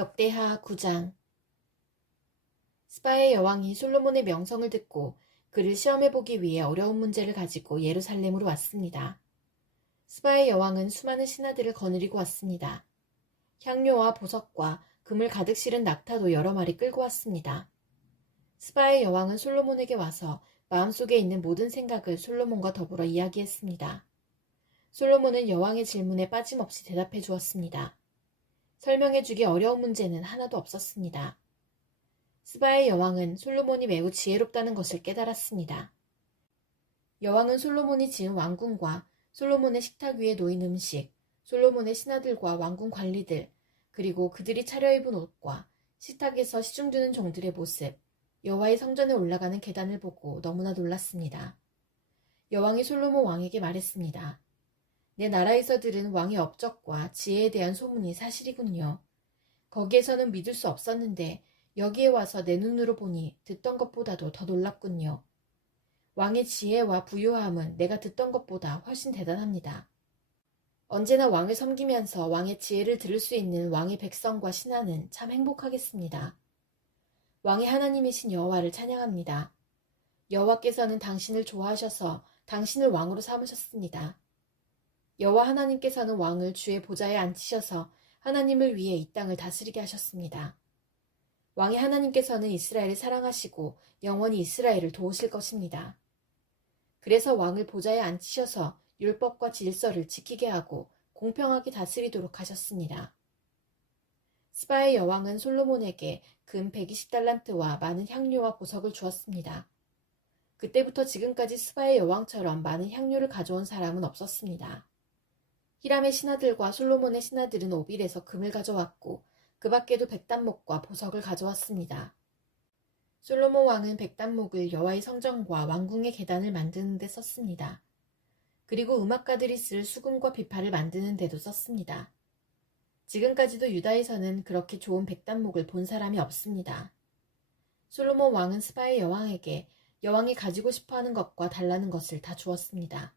역대하 9장. 스바의 여왕이 솔로몬의 명성을 듣고 그를 시험해보기 위해 어려운 문제를 가지고 예루살렘으로 왔습니다. 스바의 여왕은 수많은 신하들을 거느리고 왔습니다. 향료와 보석과 금을 가득 실은 낙타도 여러 마리 끌고 왔습니다. 스바의 여왕은 솔로몬에게 와서 마음속에 있는 모든 생각을 솔로몬과 더불어 이야기했습니다. 솔로몬은 여왕의 질문에 빠짐없이 대답해 주었습니다. 설명해주기 어려운 문제는 하나도 없었습니다. 스바의 여왕은 솔로몬이 매우 지혜롭다는 것을 깨달았습니다. 여왕은 솔로몬이 지은 왕궁과 솔로몬의 식탁 위에 놓인 음식, 솔로몬의 신하들과 왕궁 관리들, 그리고 그들이 차려입은 옷과 식탁에서 시중드는 종들의 모습, 여호와의 성전에 올라가는 계단을 보고 너무나 놀랐습니다. 여왕이 솔로몬 왕에게 말했습니다. 내 나라에서 들은 왕의 업적과 지혜에 대한 소문이 사실이군요. 거기에서는 믿을 수 없었는데 여기에 와서 내 눈으로 보니 듣던 것보다도 더 놀랍군요. 왕의 지혜와 부유함은 내가 듣던 것보다 훨씬 대단합니다. 언제나 왕을 섬기면서 왕의 지혜를 들을 수 있는 왕의 백성과 신하는 참 행복하겠습니다. 왕의 하나님이신 여호와를 찬양합니다. 여호와께서는 당신을 좋아하셔서 당신을 왕으로 삼으셨습니다. 여호와 하나님께서는 왕을 주의 보좌에 앉히셔서 하나님을 위해 이 땅을 다스리게 하셨습니다. 왕의 하나님께서는 이스라엘을 사랑하시고 영원히 이스라엘을 도우실 것입니다. 그래서 왕을 보좌에 앉히셔서 율법과 질서를 지키게 하고 공평하게 다스리도록 하셨습니다. 스바의 여왕은 솔로몬에게 금 120달란트와 많은 향료와 보석을 주었습니다. 그때부터 지금까지 스바의 여왕처럼 많은 향료를 가져온 사람은 없었습니다. 히람의 신하들과 솔로몬의 신하들은 오빌에서 금을 가져왔고 그 밖에도 백단목과 보석을 가져왔습니다. 솔로몬 왕은 백단목을 여호와의 성전과 왕궁의 계단을 만드는 데 썼습니다. 그리고 음악가들이 쓸 수금과 비파를 만드는 데도 썼습니다. 지금까지도 유다에서는 그렇게 좋은 백단목을 본 사람이 없습니다. 솔로몬 왕은 스바의 여왕에게 여왕이 가지고 싶어하는 것과 달라는 것을 다 주었습니다.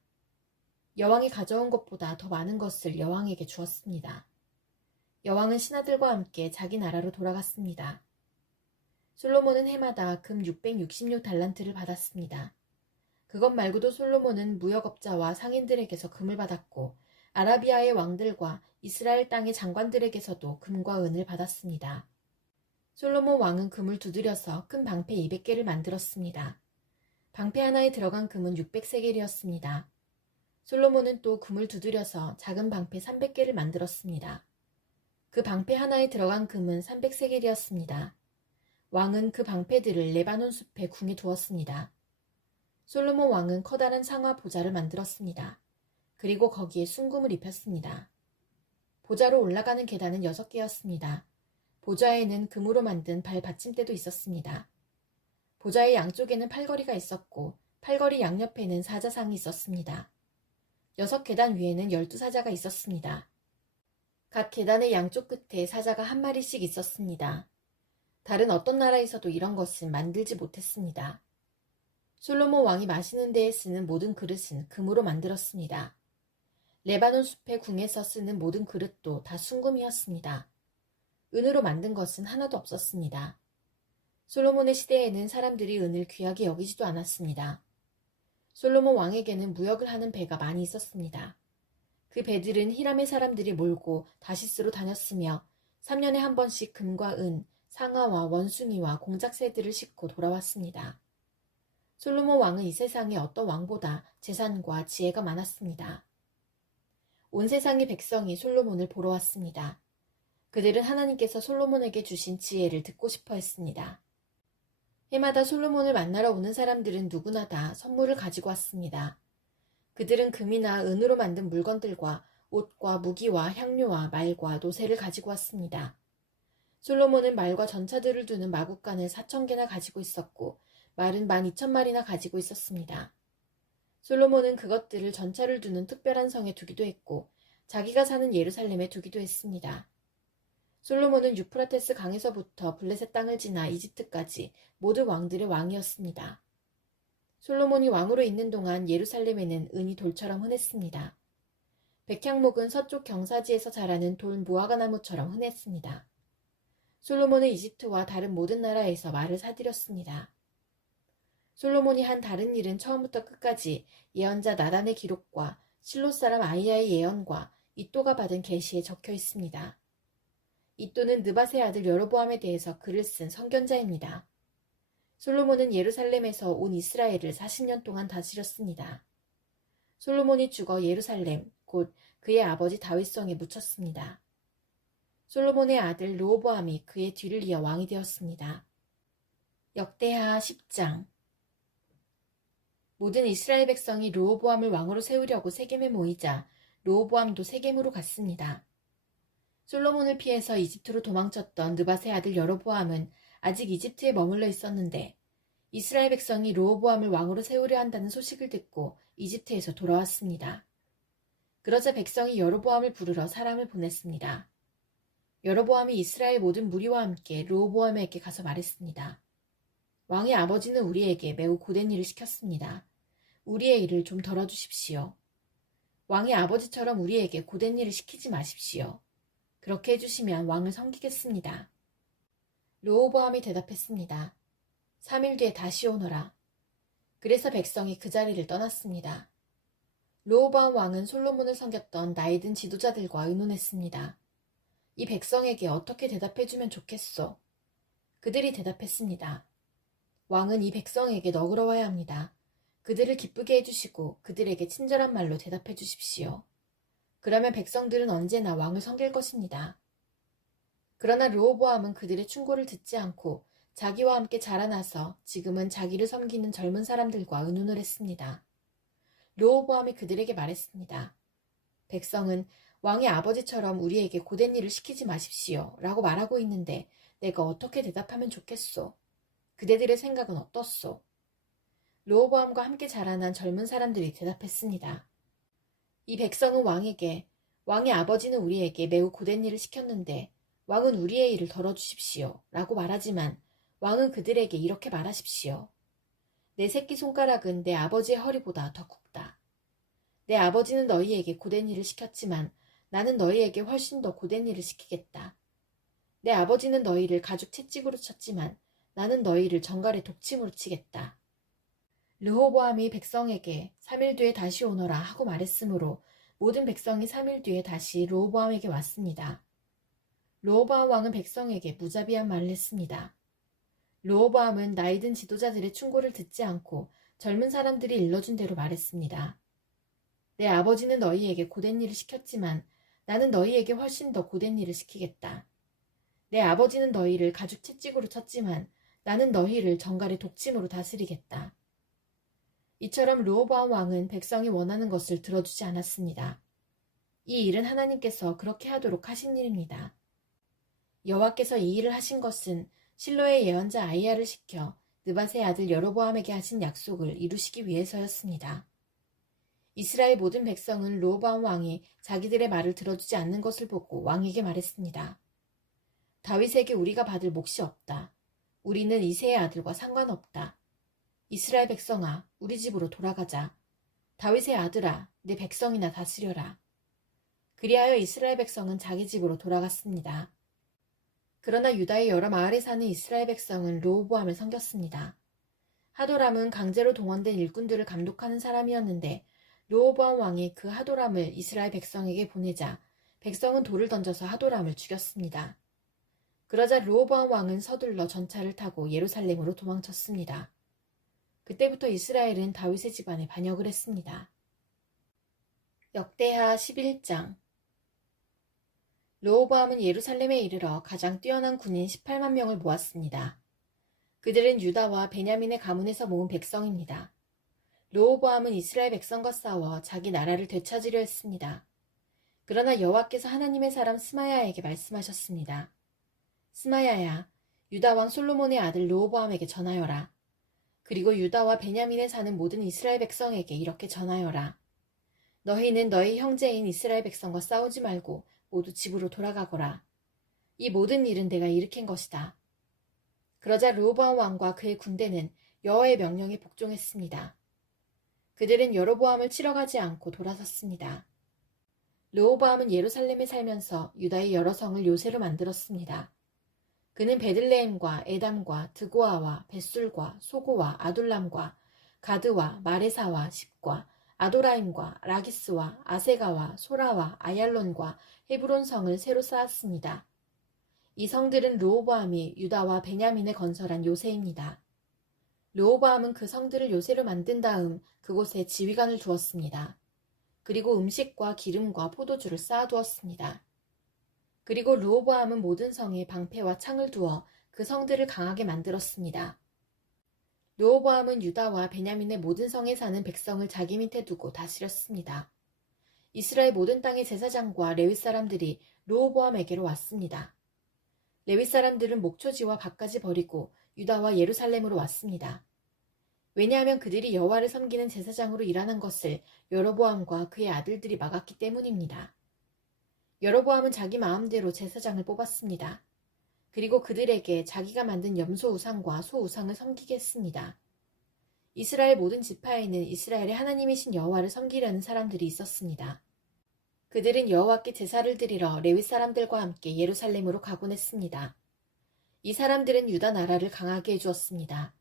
여왕이 가져온 것보다 더 많은 것을 여왕에게 주었습니다. 여왕은 신하들과 함께 자기 나라로 돌아갔습니다. 솔로몬은 해마다 금 666달란트를 받았습니다. 그것 말고도 솔로몬은 무역업자와 상인들에게서 금을 받았고 아라비아의 왕들과 이스라엘 땅의 장관들에게서도 금과 은을 받았습니다. 솔로몬 왕은 금을 두드려서 큰 방패 200개를 만들었습니다. 방패 하나에 들어간 금은 600세겔이었습니다. 솔로몬은 또 금을 두드려서 작은 방패 300개를 만들었습니다. 그 방패 하나에 들어간 금은 300세겔이었습니다. 왕은 그 방패들을 레바논 숲의 궁에 두었습니다. 솔로몬 왕은 커다란 상화 보좌를 만들었습니다. 그리고 거기에 순금을 입혔습니다. 보좌로 올라가는 계단은 6개였습니다. 보좌에는 금으로 만든 발 받침대도 있었습니다. 보좌의 양쪽에는 팔걸이가 있었고 팔걸이 양옆에는 사자상이 있었습니다. 6계단 위에는 12사자가 있었습니다. 각 계단의 양쪽 끝에 사자가 한 마리씩 있었습니다. 다른 어떤 나라에서도 이런 것은 만들지 못했습니다. 솔로몬 왕이 마시는 데에 쓰는 모든 그릇은 금으로 만들었습니다. 레바논 숲의 궁에서 쓰는 모든 그릇도 다 순금이었습니다. 은으로 만든 것은 하나도 없었습니다. 솔로몬의 시대에는 사람들이 은을 귀하게 여기지도 않았습니다. 솔로몬 왕에게는 무역을 하는 배가 많이 있었습니다. 그 배들은 히람의 사람들이 몰고 다시스로 다녔으며 3년에 한 번씩 금과 은, 상아와 원숭이와 공작새들을 싣고 돌아왔습니다. 솔로몬 왕은 이 세상에 어떤 왕보다 재산과 지혜가 많았습니다. 온 세상의 백성이 솔로몬을 보러 왔습니다. 그들은 하나님께서 솔로몬에게 주신 지혜를 듣고 싶어 했습니다. 해마다 솔로몬을 만나러 오는 사람들은 누구나 다 선물을 가지고 왔습니다. 그들은 금이나 은으로 만든 물건들과 옷과 무기와 향료와 말과 노새를 가지고 왔습니다. 솔로몬은 말과 전차들을 두는 마구간을 4,000개나 가지고 있었고 말은 12,000마리나 가지고 있었습니다. 솔로몬은 그것들을 전차를 두는 특별한 성에 두기도 했고 자기가 사는 예루살렘에 두기도 했습니다. 솔로몬은 유프라테스 강에서부터 블레셋 땅을 지나 이집트까지 모든 왕들의 왕이었습니다. 솔로몬이 왕으로 있는 동안 예루살렘에는 은이 돌처럼 흔했습니다. 백향목은 서쪽 경사지에서 자라는 돌 무화과 나무처럼 흔했습니다. 솔로몬은 이집트와 다른 모든 나라에서 말을 사들였습니다. 솔로몬이 한 다른 일은 처음부터 끝까지 예언자 나단의 기록과 실로 사람 아이야의 예언과 이또가 받은 계시에 적혀 있습니다. 이또는 느밧의 아들 여로보암에 대해서 글을 쓴 선견자입니다. 솔로몬은 예루살렘에서 온 이스라엘을 40년 동안 다스렸습니다. 솔로몬이 죽어 예루살렘, 곧 그의 아버지 다윗성에 묻혔습니다. 솔로몬의 아들 르호보암이 그의 뒤를 이어 왕이 되었습니다. 역대하 10장. 모든 이스라엘 백성이 르호보암을 왕으로 세우려고 세겜에 모이자 르호보암도 세겜으로 갔습니다. 솔로몬을 피해서 이집트로 도망쳤던 느밧의 아들 여로보암은 아직 이집트에 머물러 있었는데 이스라엘 백성이 르호보암을 왕으로 세우려 한다는 소식을 듣고 이집트에서 돌아왔습니다. 그러자 백성이 여로보암을 부르러 사람을 보냈습니다. 여로보암이 이스라엘 모든 무리와 함께 르호보암에게 가서 말했습니다. 왕의 아버지는 우리에게 매우 고된 일을 시켰습니다. 우리의 일을 좀 덜어주십시오. 왕의 아버지처럼 우리에게 고된 일을 시키지 마십시오. 그렇게 해주시면 왕을 섬기겠습니다. 르호보암이 대답했습니다. 3일 뒤에 다시 오너라. 그래서 백성이 그 자리를 떠났습니다. 르호보암 왕은 솔로몬을 섬겼던 나이든 지도자들과 의논했습니다. 이 백성에게 어떻게 대답해주면 좋겠소? 그들이 대답했습니다. 왕은 이 백성에게 너그러워야 합니다. 그들을 기쁘게 해주시고 그들에게 친절한 말로 대답해 주십시오. 그러면 백성들은 언제나 왕을 섬길 것입니다. 그러나 르호보암은 그들의 충고를 듣지 않고 자기와 함께 자라나서 지금은 자기를 섬기는 젊은 사람들과 의논을 했습니다. 르호보암이 그들에게 말했습니다. 백성은 왕의 아버지처럼 우리에게 고된 일을 시키지 마십시오 라고 말하고 있는데 내가 어떻게 대답하면 좋겠소? 그대들의 생각은 어떻소? 르호보암과 함께 자라난 젊은 사람들이 대답했습니다. 이 백성은 왕에게 왕의 아버지는 우리에게 매우 고된 일을 시켰는데 왕은 우리의 일을 덜어주십시오 라고 말하지만 왕은 그들에게 이렇게 말하십시오. 내 새끼손가락은 내 아버지의 허리보다 더 굵다. 내 아버지는 너희에게 고된 일을 시켰지만 나는 너희에게 훨씬 더 고된 일을 시키겠다. 내 아버지는 너희를 가죽 채찍으로 쳤지만 나는 너희를 정갈의 독침으로 치겠다. 르호보암이 백성에게 3일 뒤에 다시 오너라 하고 말했으므로 모든 백성이 3일 뒤에 다시 르호보암에게 왔습니다. 르호보암 왕은 백성에게 무자비한 말을 했습니다. 르호보암은 나이든 지도자들의 충고를 듣지 않고 젊은 사람들이 일러준 대로 말했습니다. 내 아버지는 너희에게 고된 일을 시켰지만 나는 너희에게 훨씬 더 고된 일을 시키겠다. 내 아버지는 너희를 가죽 채찍으로 쳤지만 나는 너희를 정갈의 독침으로 다스리겠다. 이처럼 르호보암 왕은 백성이 원하는 것을 들어주지 않았습니다. 이 일은 하나님께서 그렇게 하도록 하신 일입니다. 여호와께서 이 일을 하신 것은 실로의 예언자 아이야를 시켜 느밧의 아들 여로보암에게 하신 약속을 이루시기 위해서였습니다. 이스라엘 모든 백성은 르호보암 왕이 자기들의 말을 들어주지 않는 것을 보고 왕에게 말했습니다. 다윗에게 우리가 받을 몫이 없다. 우리는 이새의 아들과 상관없다. 이스라엘 백성아, 우리 집으로 돌아가자. 다윗의 아들아, 내 백성이나 다스려라. 그리하여 이스라엘 백성은 자기 집으로 돌아갔습니다. 그러나 유다의 여러 마을에 사는 이스라엘 백성은 르호보암을 섬겼습니다. 하도람은 강제로 동원된 일꾼들을 감독하는 사람이었는데 르호보암 왕이 그 하도람을 이스라엘 백성에게 보내자 백성은 돌을 던져서 하도람을 죽였습니다. 그러자 르호보암 왕은 서둘러 전차를 타고 예루살렘으로 도망쳤습니다. 그때부터 이스라엘은 다윗의 집안에 반역을 했습니다. 역대하 11장. 르호보암은 예루살렘에 이르러 가장 뛰어난 군인 18만 명을 모았습니다. 그들은 유다와 베냐민의 가문에서 모은 백성입니다. 르호보암은 이스라엘 백성과 싸워 자기 나라를 되찾으려 했습니다. 그러나 여호와께서 하나님의 사람 스마야에게 말씀하셨습니다. 스마야야, 유다 왕 솔로몬의 아들 르호보암에게 전하여라. 그리고 유다와 베냐민에 사는 모든 이스라엘 백성에게 이렇게 전하여라. 너희는 너희 형제인 이스라엘 백성과 싸우지 말고 모두 집으로 돌아가거라. 이 모든 일은 내가 일으킨 것이다. 그러자 르호보암 왕과 그의 군대는 여호와의 명령에 복종했습니다. 그들은 여로보암을 치러 가지 않고 돌아섰습니다. 르호보암은 예루살렘에 살면서 유다의 여러 성을 요새로 만들었습니다. 그는 베들레헴과 에담과 드고아와 벳술과 소고와 아둘람과 가드와 마레사와 십과 아도라임과 라기스와 아세가와 소라와 아얄론과 헤브론 성을 새로 쌓았습니다. 이 성들은 르호보암이 유다와 베냐민에 건설한 요새입니다. 르호보암은 그 성들을 요새로 만든 다음 그곳에 지휘관을 두었습니다. 그리고 음식과 기름과 포도주를 쌓아두었습니다. 그리고 르호보암은 모든 성에 방패와 창을 두어 그 성들을 강하게 만들었습니다. 르호보암은 유다와 베냐민의 모든 성에 사는 백성을 자기 밑에 두고 다스렸습니다. 이스라엘 모든 땅의 제사장과 레위 사람들이 르호보암에게로 왔습니다. 레위 사람들은 목초지와 밭까지 버리고 유다와 예루살렘으로 왔습니다. 왜냐하면 그들이 여호와를 섬기는 제사장으로 일하는 것을 여로보암과 그의 아들들이 막았기 때문입니다. 여로보암은 자기 마음대로 제사장을 뽑았습니다. 그리고 그들에게 자기가 만든 염소 우상과 소 우상을 섬기게 했습니다. 이스라엘 모든 지파에는 이스라엘의 하나님이신 여호와를 섬기려는 사람들이 있었습니다. 그들은 여호와께 제사를 드리러 레위 사람들과 함께 예루살렘으로 가곤 했습니다. 이 사람들은 유다 나라를 강하게 해주었습니다.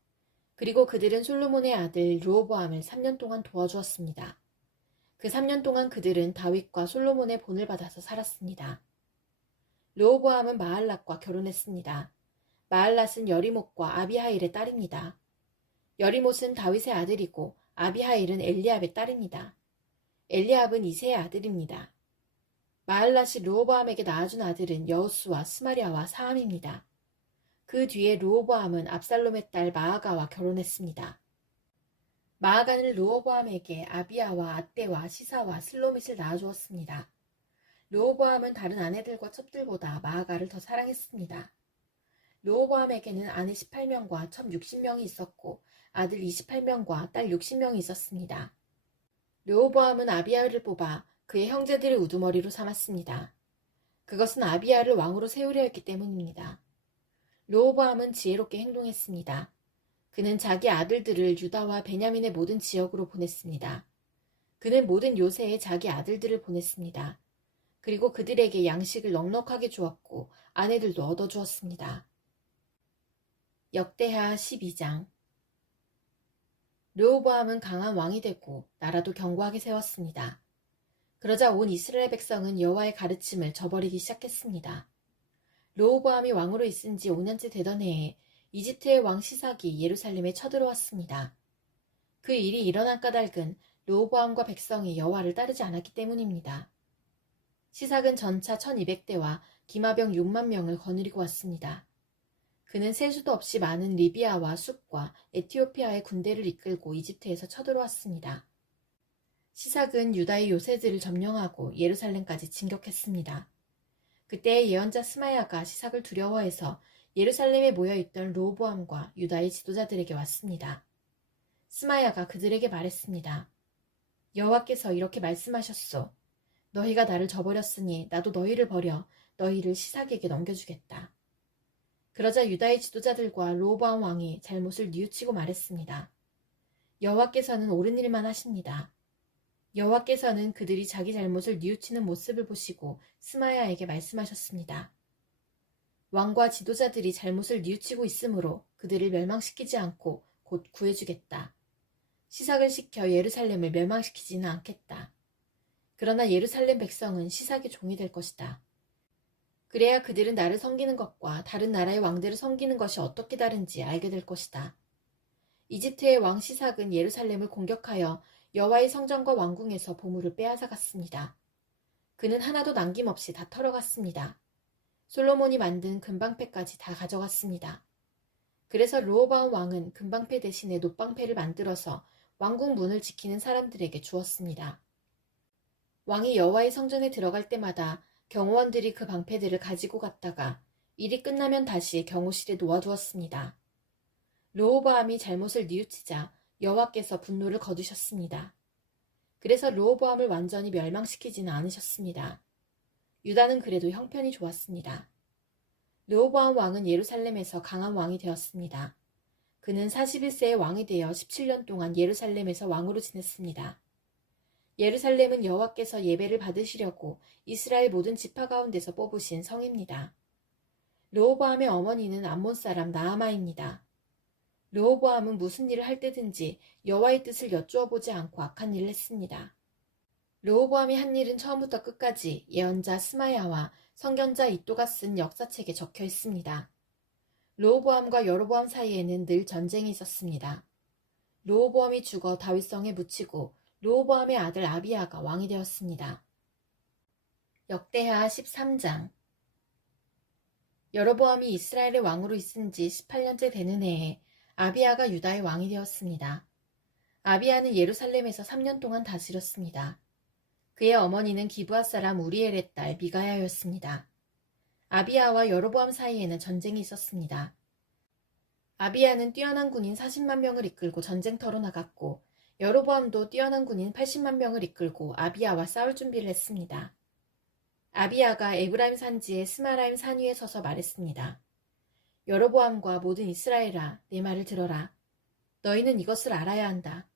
그리고 그들은 솔로몬의 아들 르호보암을 3년 동안 도와주었습니다. 그 3년 동안 그들은 다윗과 솔로몬의 본을 받아서 살았습니다. 르호보암은 마할랏과 결혼했습니다. 마할랏은 여리못과 아비하일의 딸입니다. 여리못은 다윗의 아들이고 아비하일은 엘리압의 딸입니다. 엘리압은 이새의 아들입니다. 마할랏이 르호보암에게 낳아준 아들은 여호수와 스마랴와 사함입니다. 그 뒤에 르호보암은 압살롬의 딸 마아가와 결혼했습니다. 마아가는 르호보암에게 아비야와 아떼와 시사와 슬로밋을 낳아주었습니다. 르호보암은 다른 아내들과 첩들보다 마아가를 더 사랑했습니다. 르호보암에게는 아내 18명과 첩 60명이 있었고 아들 28명과 딸 60명이 있었습니다. 르호보암은 아비야를 뽑아 그의 형제들의 우두머리로 삼았습니다. 그것은 아비야를 왕으로 세우려 했기 때문입니다. 르호보암은 지혜롭게 행동했습니다. 그는 자기 아들들을 유다와 베냐민의 모든 지역으로 보냈습니다. 그는 모든 요새에 자기 아들들을 보냈습니다. 그리고 그들에게 양식을 넉넉하게 주었고 아내들도 얻어주었습니다. 역대하 12장. 르호보암은 강한 왕이 되고 나라도 견고하게 세웠습니다. 그러자 온 이스라엘 백성은 여호와의 가르침을 저버리기 시작했습니다. 르호보암이 왕으로 있은 지 5년째 되던 해에 이집트의 왕 시삭이 예루살렘에 쳐들어왔습니다. 그 일이 일어난 까닭은 르호보암과 백성이 여호와를 따르지 않았기 때문입니다. 시삭은 전차 1200대와 기마병 6만 명을 거느리고 왔습니다. 그는 셀 수도 없이 많은 리비아와 숲과 에티오피아의 군대를 이끌고 이집트에서 쳐들어왔습니다. 시삭은 유다의 요새들을 점령하고 예루살렘까지 진격했습니다. 그때의 예언자 스마야가 시삭을 두려워해서 예루살렘에 모여있던 르호보암과 유다의 지도자들에게 왔습니다. 스마야가 그들에게 말했습니다. 여호와께서 이렇게 말씀하셨소. 너희가 나를 저버렸으니 나도 너희를 버려 너희를 시삭에게 넘겨주겠다. 그러자 유다의 지도자들과 르호보암 왕이 잘못을 뉘우치고 말했습니다. 여호와께서는 옳은 일만 하십니다. 여호와께서는 그들이 자기 잘못을 뉘우치는 모습을 보시고 스마야에게 말씀하셨습니다. 왕과 지도자들이 잘못을 뉘우치고 있으므로 그들을 멸망시키지 않고 곧 구해주겠다. 시삭을 시켜 예루살렘을 멸망시키지는 않겠다. 그러나 예루살렘 백성은 시삭의 종이 될 것이다. 그래야 그들은 나를 섬기는 것과 다른 나라의 왕들을 섬기는 것이 어떻게 다른지 알게 될 것이다. 이집트의 왕 시삭은 예루살렘을 공격하여 여호와의 성전과 왕궁에서 보물을 빼앗아 갔습니다. 그는 하나도 남김없이 다 털어갔습니다. 솔로몬이 만든 금방패까지 다 가져갔습니다. 그래서 르호보암 왕은 금방패 대신에 놋방패를 만들어서 왕궁 문을 지키는 사람들에게 주었습니다. 왕이 여호와의 성전에 들어갈 때마다 경호원들이 그 방패들을 가지고 갔다가 일이 끝나면 다시 경호실에 놓아두었습니다. 르호보암이 잘못을 뉘우치자 여호와께서 분노를 거두셨습니다. 그래서 르호보암을 완전히 멸망시키지는 않으셨습니다. 유다는 그래도 형편이 좋았습니다. 르호보암 왕은 예루살렘에서 강한 왕이 되었습니다. 그는 41세의 왕이 되어 17년 동안 예루살렘에서 왕으로 지냈습니다. 예루살렘은 여호와께서 예배를 받으시려고 이스라엘 모든 지파 가운데서 뽑으신 성입니다. 르호보암의 어머니는 암몬 사람 나아마입니다. 르호보암은 무슨 일을 할 때든지 여호와의 뜻을 여쭈어 보지 않고 악한 일을 했습니다. 르호보암이 한 일은 처음부터 끝까지 예언자 스마야와 선견자 이또가 쓴 역사책에 적혀 있습니다. 르호보암과 여로보암 사이에는 늘 전쟁이 있었습니다. 르호보암이 죽어 다윗성에 묻히고 르호보암의 아들 아비야가 왕이 되었습니다. 역대하 13장. 여로보암이 이스라엘의 왕으로 있은 지 18년째 되는 해에 아비야가 유다의 왕이 되었습니다. 아비야는 예루살렘에서 3년 동안 다스렸습니다. 그의 어머니는 기브아 사람 우리엘의 딸 미가야였습니다. 아비야와 여로보암 사이에는 전쟁이 있었습니다. 아비야는 뛰어난 군인 40만 명을 이끌고 전쟁터로 나갔고 여로보암도 뛰어난 군인 80만 명을 이끌고 아비야와 싸울 준비를 했습니다. 아비야가 에브라임 산지의 스마라임 산 위에 서서 말했습니다. 여로보암과 모든 이스라엘아, 내 말을 들어라. 너희는 이것을 알아야 한다.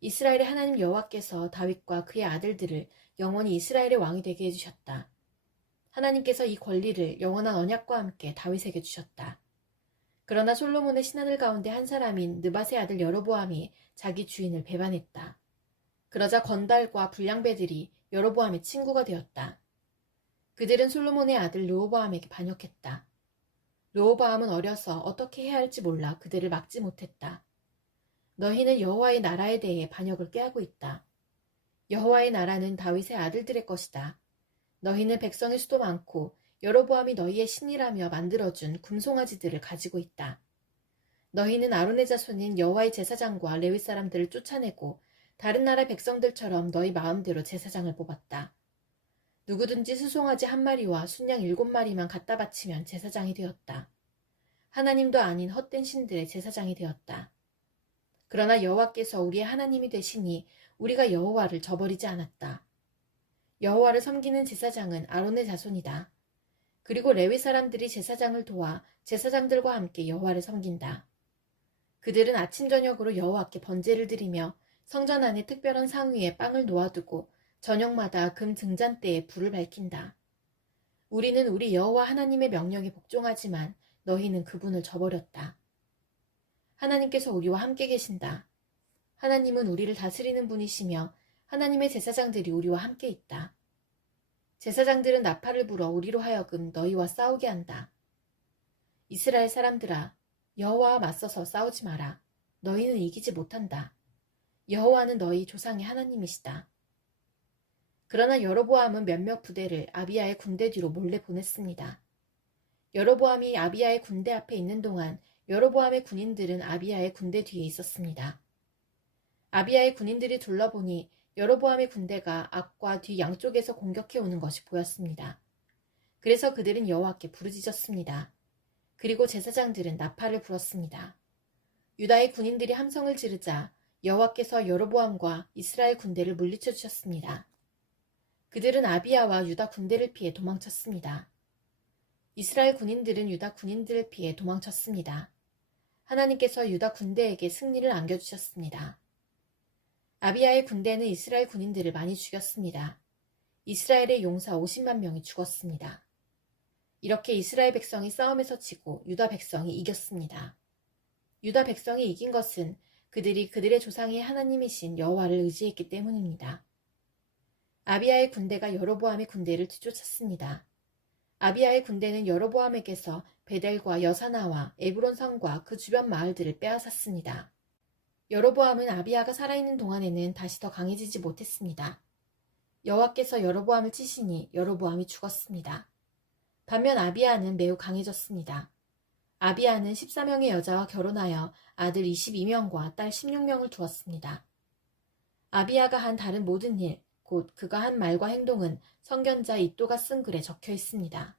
이스라엘의 하나님 여호와께서 다윗과 그의 아들들을 영원히 이스라엘의 왕이 되게 해주셨다. 하나님께서 이 권리를 영원한 언약과 함께 다윗에게 주셨다. 그러나 솔로몬의 신하들 가운데 한 사람인 느밧의 아들 여로보암이 자기 주인을 배반했다. 그러자 건달과 불량배들이 여로보암의 친구가 되었다. 그들은 솔로몬의 아들 르호보암에게 반역했다. 르호보암은 어려서 어떻게 해야 할지 몰라 그들을 막지 못했다. 너희는 여호와의 나라에 대해 반역을 꾀하고 있다. 여호와의 나라는 다윗의 아들들의 것이다. 너희는 백성의 수도 많고 여로보암이 너희의 신이라며 만들어준 금송아지들을 가지고 있다. 너희는 아론의 자손인 여호와의 제사장과 레위 사람들을 쫓아내고 다른 나라 백성들처럼 너희 마음대로 제사장을 뽑았다. 누구든지 수송아지 1마리와 순양 7마리만 갖다 바치면 제사장이 되었다. 하나님도 아닌 헛된 신들의 제사장이 되었다. 그러나 여호와께서 우리의 하나님이 되시니 우리가 여호와를 저버리지 않았다. 여호와를 섬기는 제사장은 아론의 자손이다. 그리고 레위 사람들이 제사장을 도와 제사장들과 함께 여호와를 섬긴다. 그들은 아침 저녁으로 여호와께 번제를 드리며 성전 안에 특별한 상 위에 빵을 놓아두고 저녁마다 금 등잔대에 불을 밝힌다. 우리는 우리 여호와 하나님의 명령에 복종하지만 너희는 그분을 저버렸다. 하나님께서 우리와 함께 계신다. 하나님은 우리를 다스리는 분이시며 하나님의 제사장들이 우리와 함께 있다. 제사장들은 나팔을 불어 우리로 하여금 너희와 싸우게 한다. 이스라엘 사람들아, 여호와와 맞서서 싸우지 마라. 너희는 이기지 못한다. 여호와는 너희 조상의 하나님이시다. 그러나 여로보암은 몇몇 부대를 아비야의 군대 뒤로 몰래 보냈습니다. 여로보암이 아비야의 군대 앞에 있는 동안 여로보암의 군인들은 아비야의 군대 뒤에 있었습니다. 아비야의 군인들이 둘러보니 여로보암의 군대가 앞과 뒤 양쪽에서 공격해 오는 것이 보였습니다. 그래서 그들은 여호와께 부르짖었습니다. 그리고 제사장들은 나팔을 불었습니다. 유다의 군인들이 함성을 지르자 여호와께서 여로보암과 이스라엘 군대를 물리쳐 주셨습니다. 그들은 아비야와 유다 군대를 피해 도망쳤습니다. 이스라엘 군인들은 유다 군인들을 피해 도망쳤습니다. 하나님께서 유다 군대에게 승리를 안겨주셨습니다. 아비야의 군대는 이스라엘 군인들을 많이 죽였습니다. 이스라엘의 용사 50만 명이 죽었습니다. 이렇게 이스라엘 백성이 싸움에서 지고 유다 백성이 이겼습니다. 유다 백성이 이긴 것은 그들이 그들의 조상의 하나님이신 여호와를 의지했기 때문입니다. 아비야의 군대가 여로보암의 군대를 뒤쫓았습니다. 아비야의 군대는 여로보암에게서 베델과 여사나와 에브론 성과 그 주변 마을들을 빼앗았습니다. 여로보암은 아비야가 살아있는 동안에는 다시 더 강해지지 못했습니다. 여호와께서 여로보암을 치시니 여로보암이 죽었습니다. 반면 아비야는 매우 강해졌습니다. 아비야는 14명의 여자와 결혼하여 아들 22명과 딸 16명을 두었습니다. 아비야가 한 다른 모든 일, 곧 그가 한 말과 행동은 선견자 이또가 쓴 글에 적혀 있습니다.